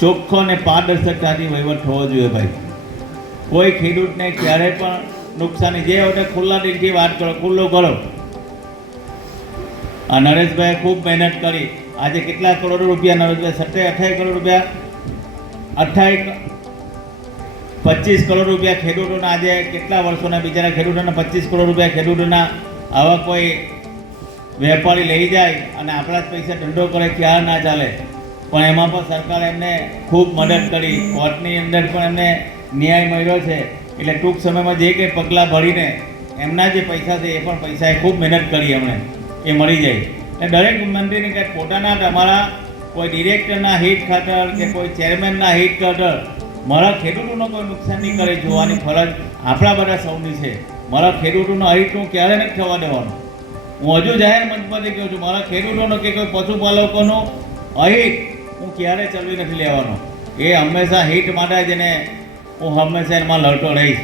ચોખ્ખો અને પારદર્શકતાથી વહીવટ થવો જોઈએ ભાઈ. કોઈ ખેડૂતને ક્યારેય પણ નુકસાની, જે વખતે ખુલ્લા દિલથી વાત કરો, ખુલ્લું કરો. આ નરેશભાઈ ખૂબ મહેનત કરી. આજે કેટલા કરોડ રૂપિયા નરેશભાઈ સત્તર અઠાવીસ કરોડ રૂપિયા અઠાવીસ પચીસ કરોડ રૂપિયા ખેડૂતોના આજે કેટલા વર્ષોના બિચારા ખેડૂતોના પચીસ કરોડ રૂપિયા ખેડૂતોના આવા કોઈ વેપારી લઈ જાય અને આપણા જ પૈસા ધંધો કરે, ક્યાં ના ચાલે. પણ એમાં પણ સરકારે એમને ખૂબ મદદ કરી. કોર્ટની અંદર પણ એમને ન્યાય મળ્યો છે. એટલે ટૂંક સમયમાં જે કંઈ પગલાં ભરીને એમના જે પૈસા છે એ પણ પૈસાએ ખૂબ મહેનત કરી એમણે. એ મળી જાય. એટલે દરેક મંત્રીને કંઈક પોતાના તમારા કોઈ ડિરેક્ટરના હિત ખાતર કે કોઈ ચેરમેનના હિત ખાતર, મારા ખેડૂતોનો કોઈ નુકસાન નહીં કરે જોવાની ફરજ આપણા બધા સૌની છે. મારા ખેડૂતોનો અહિત હું ક્યારે નથી થવા દેવાનો. હું હજુ જાહેર મંચમાંથી કહું છું. મારા ખેડૂતોનો કે કોઈ પશુપાલકોનો અહિત હું ક્યારે ચલવી નથી લેવાનો? એ હંમેશા હિટ માટે જ એને હું હંમેશા એમાં લડતો રહીશ.